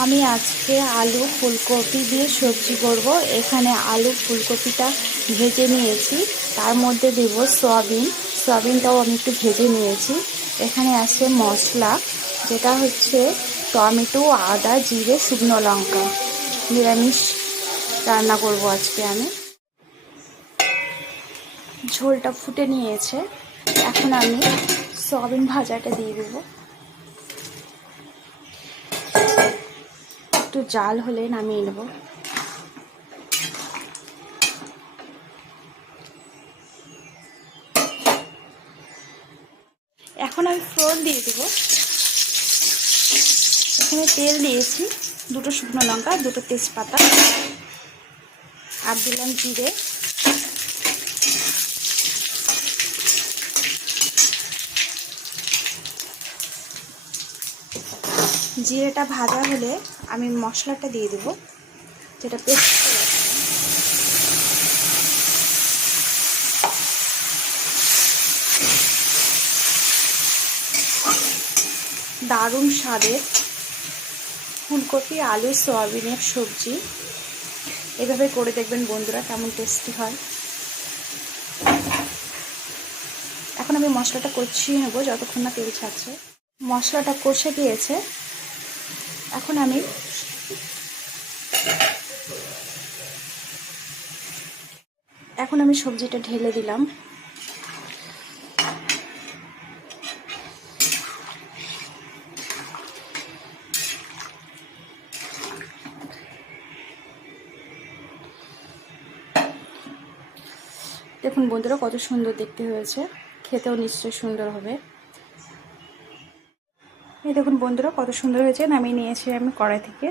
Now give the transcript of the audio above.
আমি আজকে আলু ফুলকপি দিয়ে সবজি করব। এখানে আলু ফুলকপিটা ভেজে নিয়েছি, তার মধ্যে দেব সয়াবিনটাও আমি একটু ভেজে নিয়েছি। এখানে আছে মশলা, যেটা হচ্ছে টমেটো, আদা, জিরে, শুকনো লঙ্কা। নিরামিষ রান্না করব আজকে আমি। ঝোলটা ফুটে নিয়েছে, এখন আমি সয়াবিন ভাজাটা দিয়ে দেবো। একটু জাল হলে নামিয়ে নেব। এখন আমি ফোড়ন দিয়ে দেবো। এখানে তেল দিয়েছি, দুটো শুকনো লঙ্কা, দুটো তেজপাতা, আর দিলাম জিরে। জিরেটা ভাজা হলে আমি মশলাটা দিয়ে দেবো, যেটা পেস্ট করে দারুণ স্বাদের ফুলকপি আলু সয়াবিনের সবজি। এভাবে করে দেখবেন বন্ধুরা, কেমন টেস্টি হয়। এখন আমি মশলাটা কষিয়ে নেবো যতক্ষণ না তেল ছাড়ছে। মশলাটা কষে গিয়েছে, এখন আমি সবজিটা ঢেলে দিলাম। দেখুন বন্ধুরা, কত সুন্দর দেখতে হয়েছে, খেতেও নিশ্চয়ই সুন্দর হবে। এই দেখুন বন্ধুরা, কত সুন্দর হয়েছে। নামিয়ে নিয়েছি আমি কড়াই থেকে।